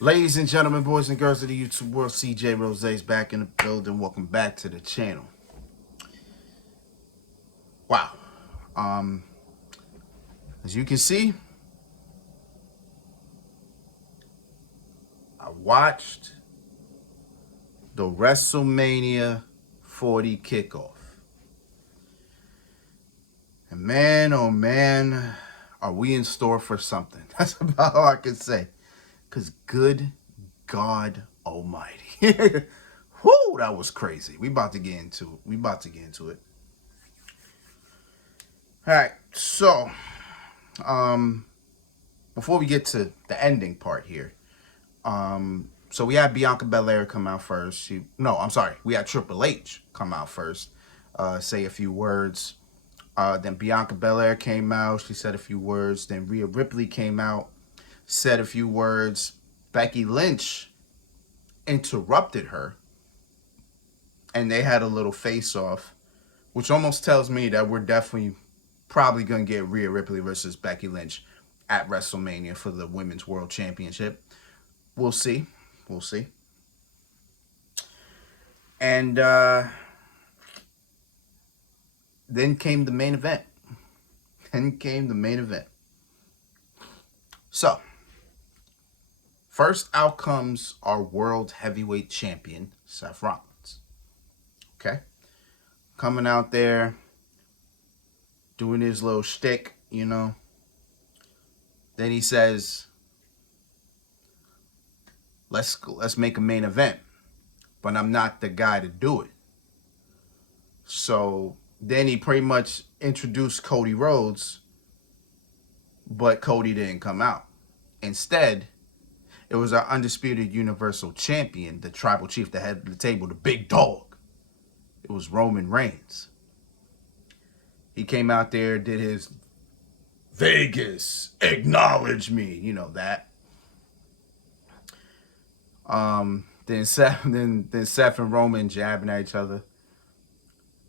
Ladies and gentlemen, boys and girls of the YouTube world, CJ Rhodes is back in the building. Welcome back to the channel. Wow. Um, as you can see, I watched the WrestleMania 40 kickoff. And man, oh man, are we in store for something? That's about all I can say. Because good God almighty. Whoo, that was crazy. We about to get into it. All right, so before we get to the ending part here, so we had Bianca Belair come out first. We had Triple H come out first, say a few words. Then Bianca Belair came out. She said a few words. Then Rhea Ripley came out, said a few words. Becky Lynch interrupted her, and they had a little face-off, which almost tells me that we're definitely probably going to get Rhea Ripley versus Becky Lynch at WrestleMania for the Women's World Championship. We'll see. And then came the main event. So, first out comes our World Heavyweight Champion, Seth Rollins. Okay? Coming out there, doing his little shtick, you know. Then he says, let's make a main event. But I'm not the guy to do it. So then he pretty much introduced Cody Rhodes, but Cody didn't come out. Instead, it was our undisputed Universal Champion, the Tribal Chief, the head of the table, the big dog. It was Roman Reigns. He came out there, did his Vegas, acknowledge me, you know that. Then Seth and Roman jabbing at each other.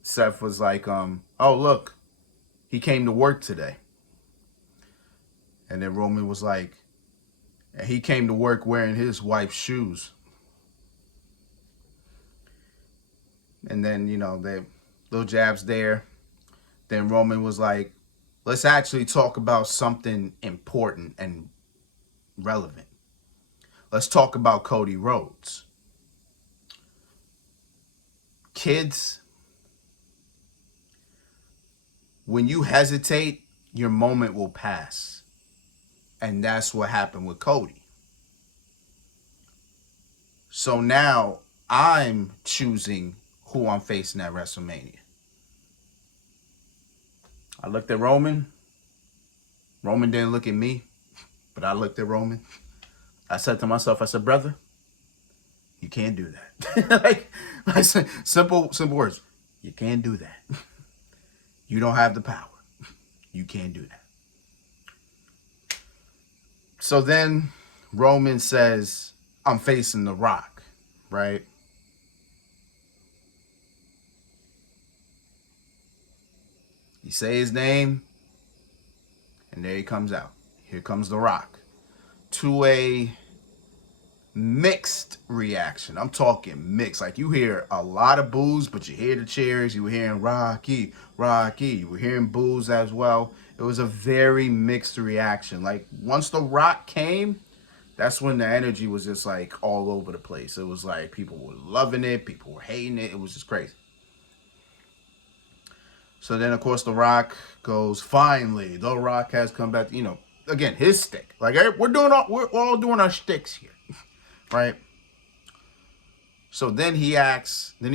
Seth was like, oh look, he came to work today. And then Roman was like, and he came to work wearing his wife's shoes. And then, you know, they little jabs there. Then Roman was like, let's actually talk about something important and relevant. Let's talk about Cody Rhodes. Kids, when you hesitate, your moment will pass. And that's what happened with Cody. So now I'm choosing who I'm facing at WrestleMania. I looked at Roman. Roman didn't look at me, but I looked at Roman. I said to myself, I said, brother, you can't do that. like I said, simple words. You can't do that. You don't have the power. You can't do that. So then Roman says, I'm facing The Rock, right? You say his name, and there he comes out. Here comes The Rock. To a mixed reaction. I'm talking mixed. Like, you hear a lot of boos, but you hear the cheers. You were hearing Rocky. You were hearing boos as well. It was a very mixed reaction. Like, once The Rock came, that's when the energy was just like all over the place. It was like people were loving it, people were hating it. It was just crazy. So then, of course, The Rock goes, finally, The Rock has come back, you know, again, his stick. Like, we're all doing our sticks here, right? So then he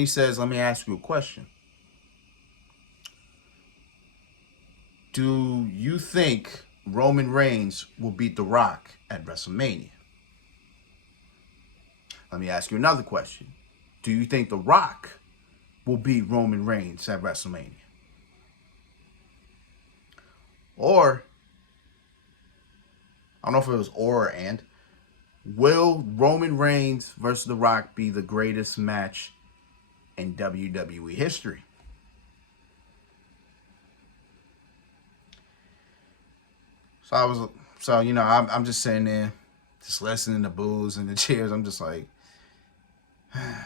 says, let me ask you a question. Do you think Roman Reigns will beat The Rock at WrestleMania? Let me ask you another question. Do you think The Rock will beat Roman Reigns at WrestleMania? Or, I don't know if it was or and, will Roman Reigns versus The Rock be the greatest match in WWE history? So I'm just sitting there just listening to boos and the cheers. I'm just like,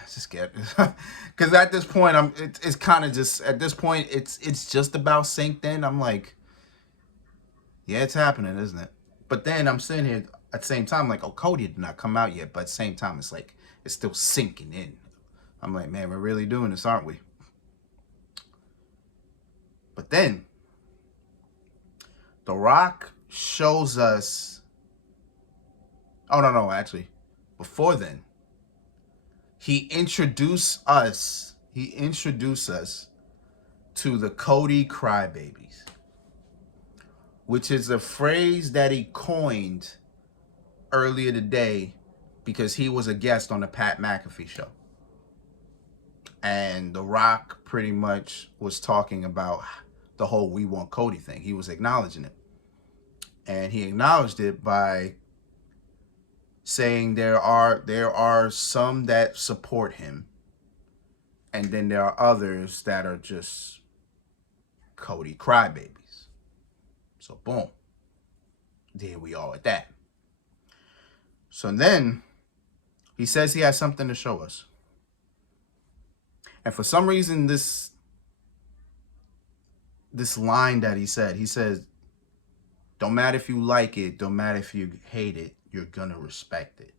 just get, because at this point it's kind of just at this point it's just about synced in. I'm like, yeah, it's happening, isn't it? But then I'm sitting here at the same time like, oh, Cody did not come out yet, but at the same time it's like it's still sinking in. I'm like, man, we're really doing this, aren't we? But then The Rock shows us, oh no, actually before then he introduced us to the Cody Crybabies, which is a phrase that he coined earlier today because he was a guest on the Pat McAfee show. And The Rock pretty much was talking about the whole "we want Cody" thing. He was acknowledging it. And he acknowledged it by saying there are some that support him, and then there are others that are just Cody crybabies. So boom, there we are at that. So then he says he has something to show us, and for some reason this line that he says, don't matter if you like it, don't matter if you hate it, you're gonna respect it.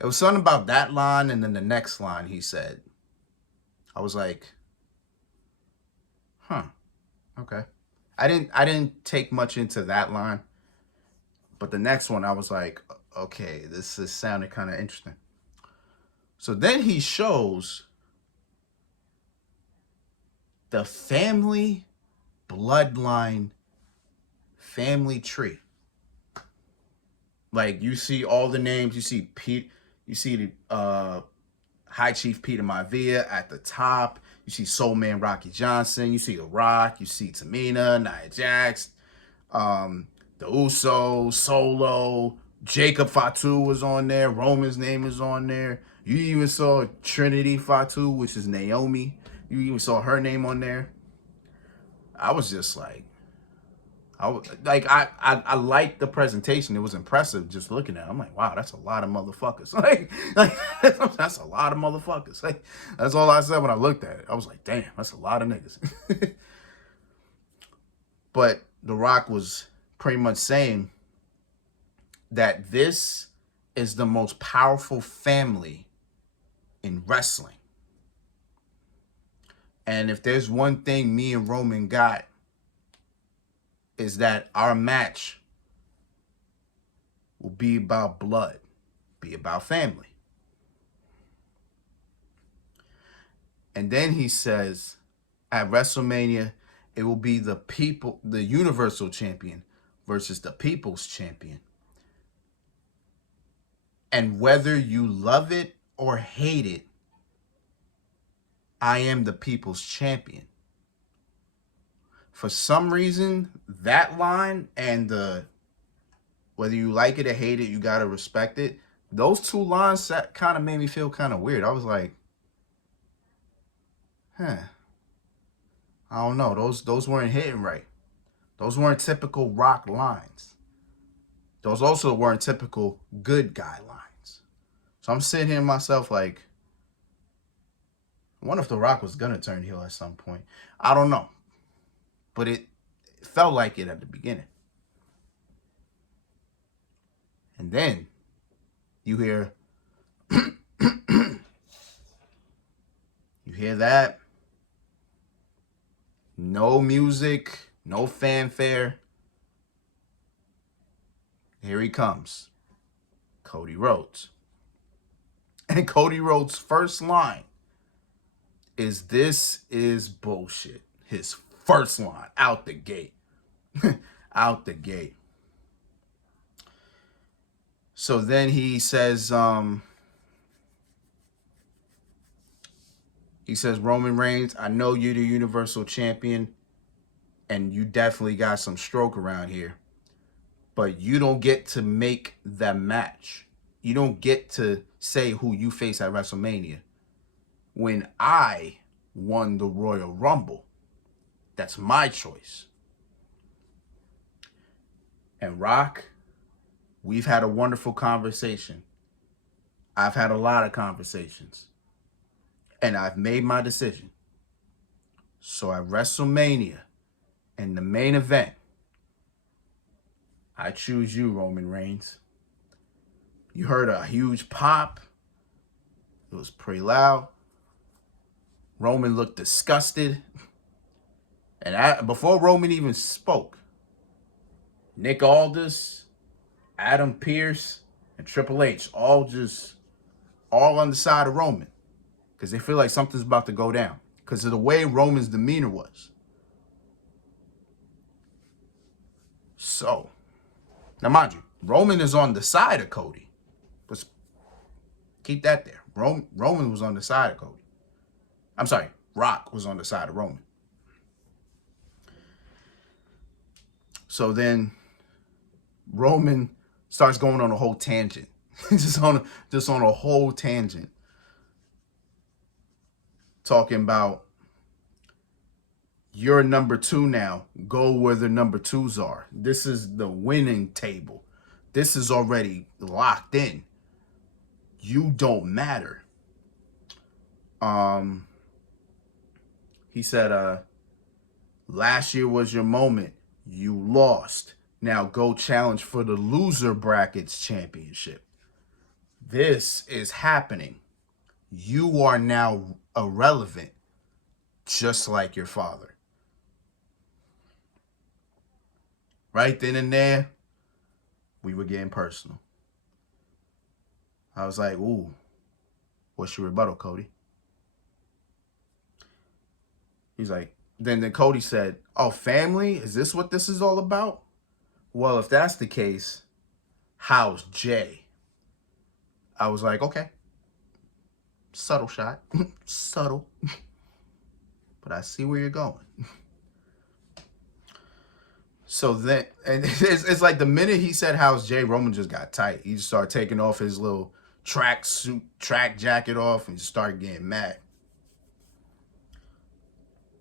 It was something about that line, and then the next line he said, I was like, huh, okay. I didn't take much into that line, but the next one I was like, okay, this is sounded kind of interesting. So then he shows the family bloodline family tree. Like, you see all the names, you see Pete, you see the High Chief Peter Maivia at the top. You see Soul Man Rocky Johnson. You see The Rock. You see Tamina, Nia Jax, the Usos, Solo, Jacob Fatu was on there. Roman's name is on there. You even saw Trinity Fatu, which is Naomi. You even saw her name on there. I was just like, I liked the presentation. It was impressive just looking at it. I'm like, wow, that's a lot of motherfuckers. Like that's a lot of motherfuckers. Like, that's all I said when I looked at it. I was like, damn, that's a lot of niggas. But The Rock was pretty much saying that this is the most powerful family in wrestling. And if there's one thing me and Roman got, is that our match will be about blood, be about family. And then he says, at WrestleMania, it will be the Universal Champion versus the People's Champion. And whether you love it or hate it, I am the People's Champion. For some reason, that line and the whether you like it or hate it, you gotta respect it. Those two lines kind of made me feel kind of weird. I was like, I don't know. Those weren't hitting right. Those weren't typical Rock lines. Those also weren't typical good guy lines. So I'm sitting here myself like, I wonder if The Rock was gonna turn heel at some point. I don't know. But it felt like it at the beginning. And then you hear that. No music, no fanfare. Here he comes. Cody Rhodes. And Cody Rhodes' first line is, "This is bullshit." His first line out the gate. Out the gate. So then he says, Roman Reigns, I know you're the Universal Champion, and you definitely got some stroke around here, but you don't get to make the match. You don't get to say who you face at WrestleMania. When I won the Royal Rumble, that's my choice. And Rock We've had a wonderful conversation. I've had a lot of conversations. And I've made my decision. So at WrestleMania, in the main event, I choose you, Roman Reigns. You heard a huge pop. It was pretty loud. Roman looked disgusted. And before Roman even spoke, Nick Aldis, Adam Pearce, and Triple H all on the side of Roman. Because they feel like something's about to go down. Because of the way Roman's demeanor was. So, now mind you, Roman is on the side of Cody. Let's keep that there. Roman was on the side of Cody. I'm sorry, Rock was on the side of Roman. So then Roman starts going on a whole tangent. just on a whole tangent. Talking about, you're number 2 now. Go where the number 2s are. This is the winning table. This is already locked in. You don't matter. He said, last year was your moment. You lost. Now go challenge for the loser brackets championship. This is happening. You are now irrelevant, just like your father. Right then and there, we were getting personal. I was like, ooh, what's your rebuttal, Cody? He's like, then Cody said, oh, family? Is this what this is all about? Well, if that's the case, how's Jay? I was like, okay. Subtle shot. Subtle. But I see where you're going. So then, and it's like the minute he said how's Jay, Roman just got tight. He just started taking off his little track jacket off and just started getting mad.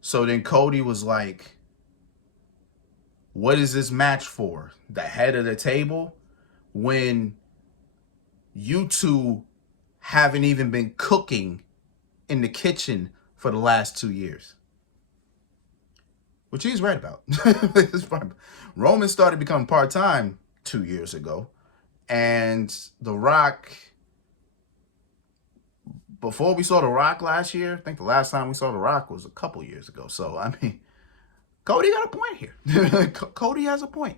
So then Cody was like, what is this match for? The head of the table? When you two haven't even been cooking in the kitchen for the last 2 years. Which he's right about. Roman started becoming part-time 2 years ago. And The Rock, before we saw The Rock last year, I think the last time we saw The Rock was a couple years ago. So, I mean, Cody got a point here. Cody has a point.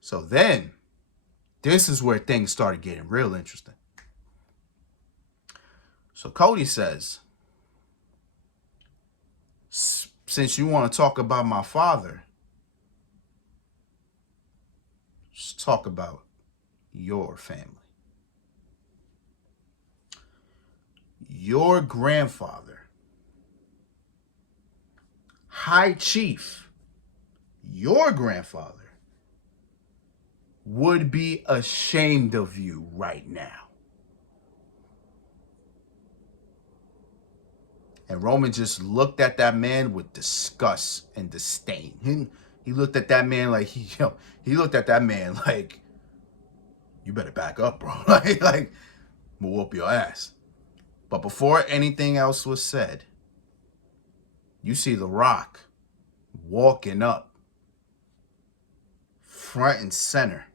So then, this is where things started getting real interesting. So Cody says, since you want to talk about my father, just talk about your family. Your grandfather, High Chief, your grandfather, would be ashamed of you right now. And Roman just looked at that man with disgust and disdain. He looked at that man like he looked at that man like, you better back up, bro. like we'll whoop your ass. But before anything else was said, you see The Rock walking up front and center.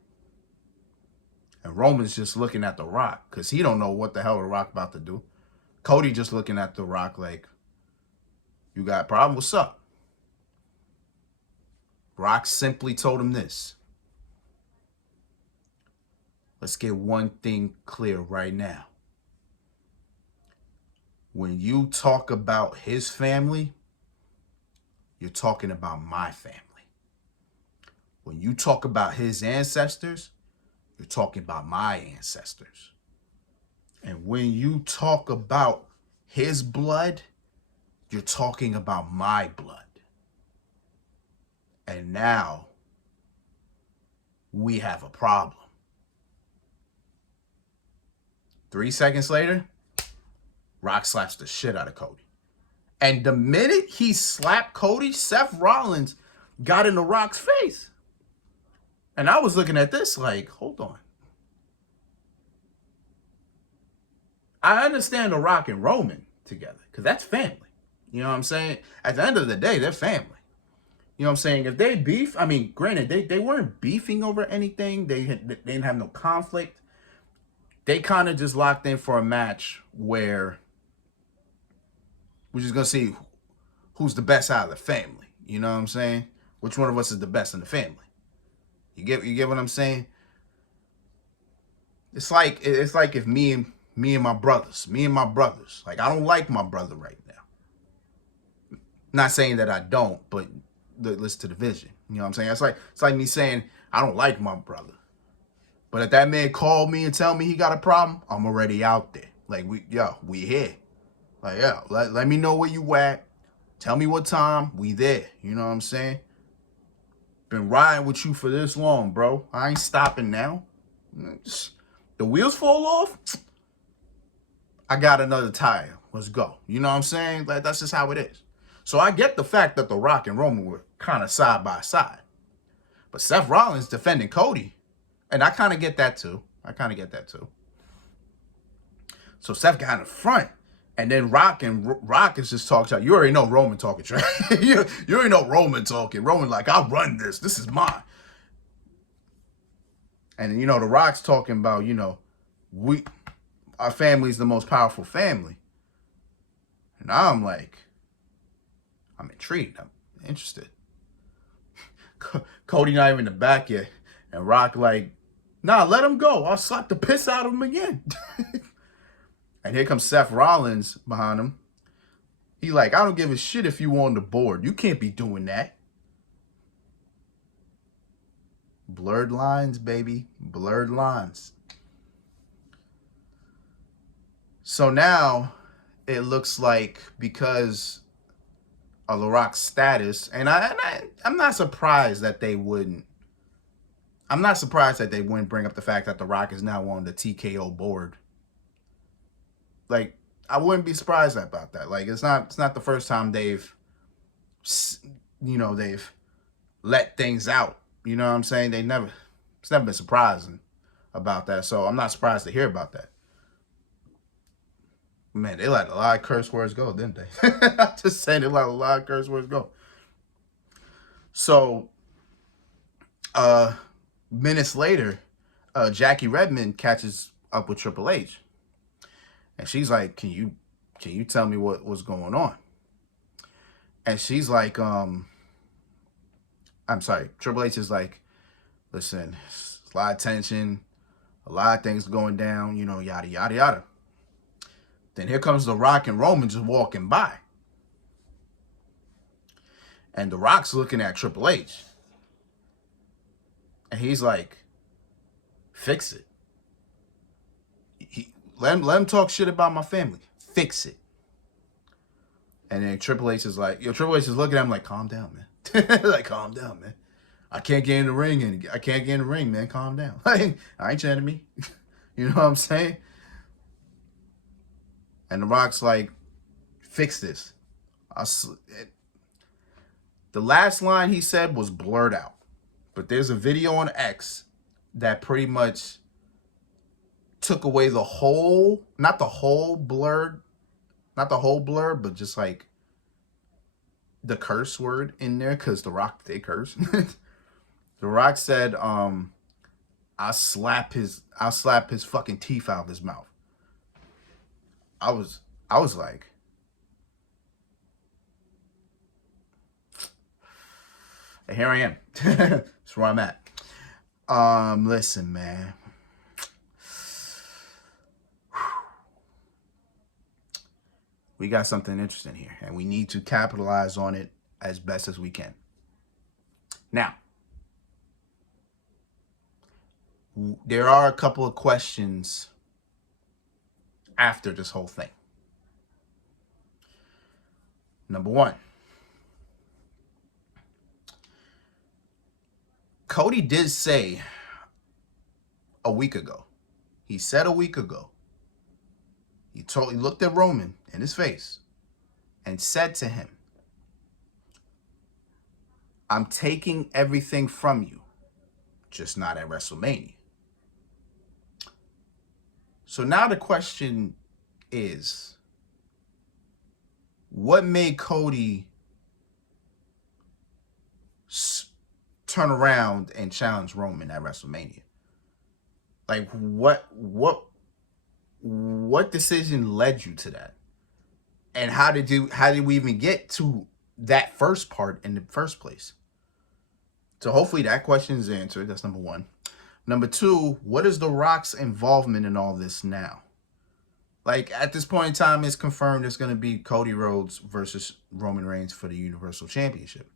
And Roman's just looking at The Rock because he don't know what the hell The Rock about to do. Cody just looking at The Rock like, you got a problem? What's up? Rock simply told him this. Let's get one thing clear right now. When you talk about his family, you're talking about my family. When you talk about his ancestors, you're talking about my ancestors. And when you talk about his blood, you're talking about my blood. And now we have a problem. 3 seconds later, Rock slaps the shit out of Cody. And the minute he slapped Cody, Seth Rollins got in The Rock's face. And I was looking at this like, hold on. I understand The Rock and Roman together because that's family. You know what I'm saying? At the end of the day, they're family. You know what I'm saying? If they beef, I mean, granted, they weren't beefing over anything. They didn't have no conflict. They kind of just locked in for a match where we're just gonna see who's the best out of the family. You know what I'm saying? Which one of us is the best in the family? You get what I'm saying? It's like if me and my brothers. Like I don't like my brother right now. Not saying that I don't, but listen to the vision. You know what I'm saying? It's like me saying I don't like my brother. But if that man called me and tell me he got a problem, I'm already out there. Like we here. Like let me know where you at. Tell me what time. We there. You know what I'm saying? Been riding with you for this long, bro. I ain't stopping now. The wheels fall off. I got another tire. Let's go. You know what I'm saying? Like that's just how it is. So I get the fact that The Rock and Roman were kind of side by side. But Seth Rollins defending Cody, and I kind of get that too. So Seth got in the front, and then Rock is just talking shit. You already know Roman talking trash. you already know Roman talking. Roman like, I'll run this. This is mine. And then, The Rock's talking about, our family's the most powerful family. And I'm like, I'm intrigued. I'm interested. Cody not even in the back yet. And Rock like, nah, let him go. I'll slap the piss out of him again. And here comes Seth Rollins behind him. He like, I don't give a shit if you on the board. You can't be doing that. Blurred lines, baby. Blurred lines. So now it looks like because of The Rock's status, and I'm not surprised that they wouldn't. I'm not surprised that they wouldn't bring up the fact that The Rock is now on the TKO board. Like, I wouldn't be surprised about that. Like, it's not the first time they've let things out. You know what I'm saying? It's never been surprising about that. So I'm not surprised to hear about that. Man, they let a lot of curse words go, didn't they? I'm just saying they let a lot of curse words go. So, minutes later, Jackie Redmond catches up with Triple H. And she's like, can you tell me what's going on? And she's like, I'm sorry. Triple H is like, listen, it's a lot of tension, a lot of things going down, yada, yada, yada. Then here comes The Rock and Roman just walking by. And The Rock's looking at Triple H. And he's like, fix it. Let him talk shit about my family. Fix it. And then Triple H is like, Triple H is looking at him like, calm down, man. Like, calm down, man. I can't get in the ring, man. Calm down. I ain't your enemy. You know what I'm saying? And The Rock's like, fix this. The last line he said was blurred out. But there's a video on X that pretty much took away the whole, not the whole blur, but just like the curse word in there, because The Rock did curse. The Rock said, I'll slap his fucking teeth out of his mouth. I was like, and here I am. That's where I'm at. Listen, man. We got something interesting here, and we need to capitalize on it as best as we can. Now, there are a couple of questions after this whole thing. Number one, Cody did say a week ago. He said a week ago. He looked at Roman in his face and said to him, I'm taking everything from you just not at WrestleMania. So now the question is, what made Cody turn around and challenge Roman at WrestleMania? Like, what decision led you to that? And how did we even get to that first part in the first place? So hopefully that question is answered. That's number one. Number two, what is The Rock's involvement in all this now? Like, at this point in time, it's confirmed it's going to be Cody Rhodes versus Roman Reigns for the Universal Championship.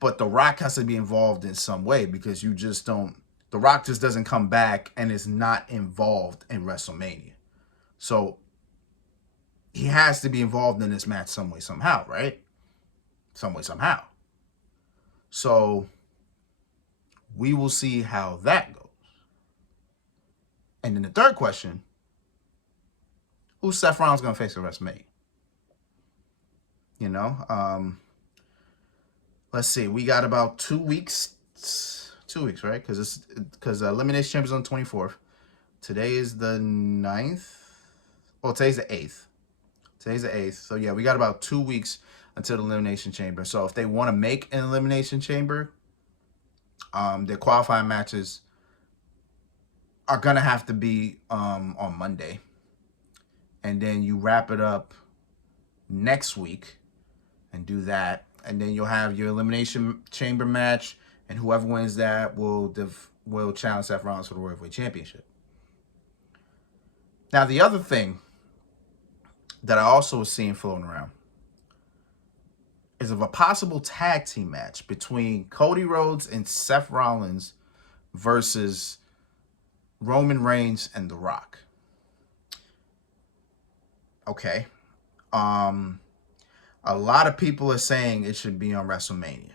But The Rock has to be involved in some way, because you just don't... The Rock just doesn't come back and is not involved in WrestleMania. So he has to be involved in this match some way, somehow, right? Some way, somehow. So we will see how that goes. And then the third question, who's Seth Rollins going to face at WrestleMania? You know, let's see. We got about 2 weeks. 2 weeks, right? Because Elimination Chamber is on the 24th. Today is the 9th. Well, today's the 8th. Today's the 8th. So, yeah, we got about 2 weeks until the Elimination Chamber. So, if they want to make an Elimination Chamber, their qualifying matches are going to have to be on Monday. And then you wrap it up next week and do that. And then you'll have your Elimination Chamber match. And whoever wins that will challenge Seth Rollins for the World Heavyweight Championship. Now, the other thing that I also was seeing floating around is of a possible tag team match between Cody Rhodes and Seth Rollins versus Roman Reigns and The Rock. Okay. A lot of people are saying it should be on WrestleMania.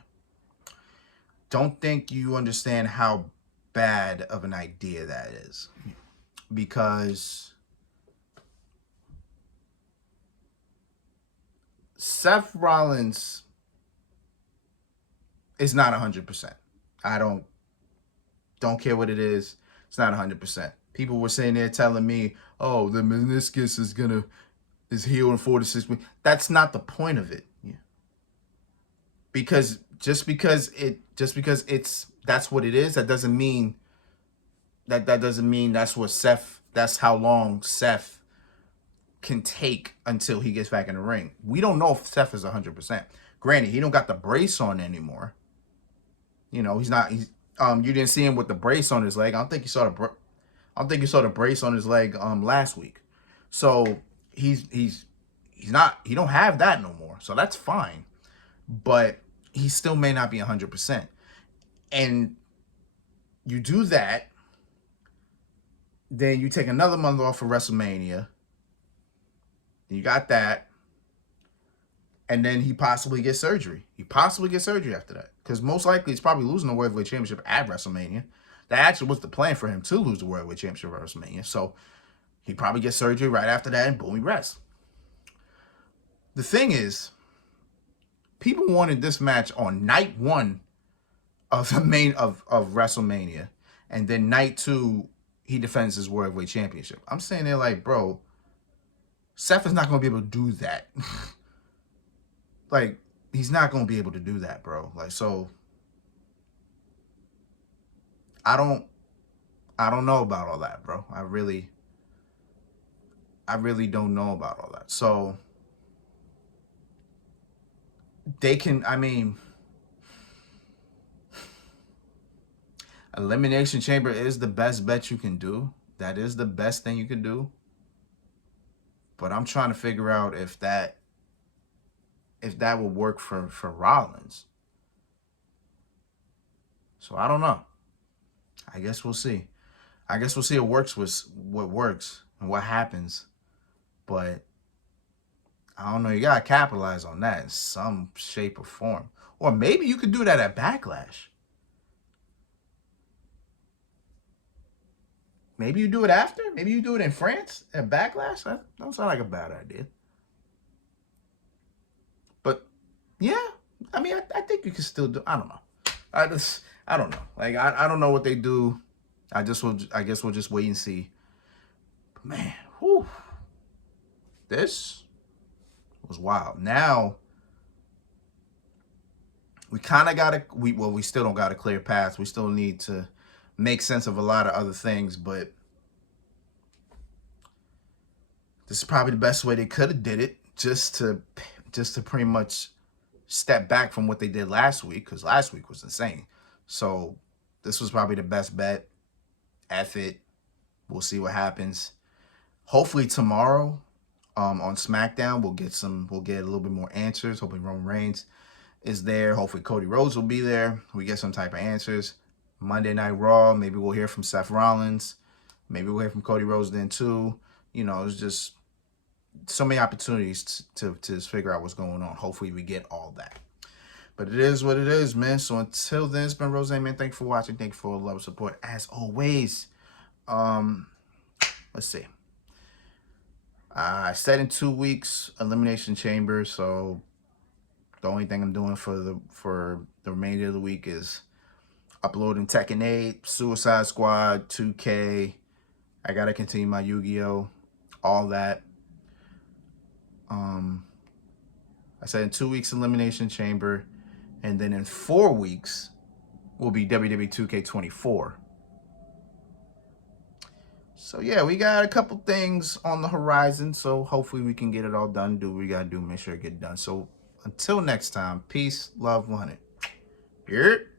Don't think you understand how bad of an idea that is. Because Seth Rollins is not 100%. I don't care what it is. It's not 100%. People were sitting there telling me, oh, the meniscus is healing 4 to 6 weeks. That's not the point of it. Yeah. Because just because that's what it is, that doesn't mean that's how long Seth can take until he gets back in the ring. We don't know if Seth is 100%. Granted, he don't got the brace on anymore. You know, you didn't see him with the brace on his leg. I don't think you saw the brace on his leg last week. So he don't have that no more. So that's fine. But he still may not be 100%. And you do that, then you take another month off for WrestleMania. You got that. And then he possibly gets surgery. After that. Because most likely he's probably losing the World Heavyweight Championship at WrestleMania. That actually was the plan for him to lose the World Heavyweight Championship at WrestleMania. So he probably gets surgery right after that, and boom, he rests. The thing is, people wanted this match on night 1 of the main of WrestleMania. And then night 2, he defends his World Heavyweight Championship. I'm saying there like, bro, Seth is not going to be able to do that. Like, he's not going to be able to do that, bro. Like, so I don't know about all that, bro. I really don't know about all that. So they can, Elimination Chamber is the best bet you can do. That is the best thing you can do. But I'm trying to figure out if that will work for Rollins. So I don't know. I guess we'll see. It works with what works and what happens. But I don't know. You got to capitalize on that in some shape or form. Or maybe you could do that at Backlash. Maybe you do it after. Maybe you do it in France at Backlash. That don't sound like a bad idea. But yeah, I think you can still do. I don't know. I don't know. Like I don't know what they do. I guess we'll just wait and see. But man, whew, this was wild. Now we kind of got we still don't got a clear path. We still need to make sense of a lot of other things, but this is probably the best way they could have did it, just to pretty much step back from what they did last week, because last week was insane. So this was probably the best bet. F it. We'll see what happens. Hopefully tomorrow, on SmackDown, we'll get a little bit more answers. Hopefully Roman Reigns is there. Hopefully Cody Rhodes will be there. We get some type of answers. Monday Night Raw, maybe we'll hear from Seth Rollins. Maybe we'll hear from Cody Rhodes then too. You know, it's just so many opportunities to figure out what's going on. Hopefully we get all that. But it is what it is, man. So until then, it's been Rose, man. Thank you for watching. Thank you for all the love and support. As always, let's see. I said in 2 weeks, Elimination Chamber. So the only thing I'm doing for the remainder of the week is uploading Tekken 8, Suicide Squad, 2K. I gotta continue my Yu-Gi-Oh, all that. I said in 2 weeks, Elimination Chamber, and then in 4 weeks will be WWE 2K24. So yeah, we got a couple things on the horizon. So hopefully we can get it all done. Do what we gotta do. Make sure it get done. So until next time, peace, love, 100. Here.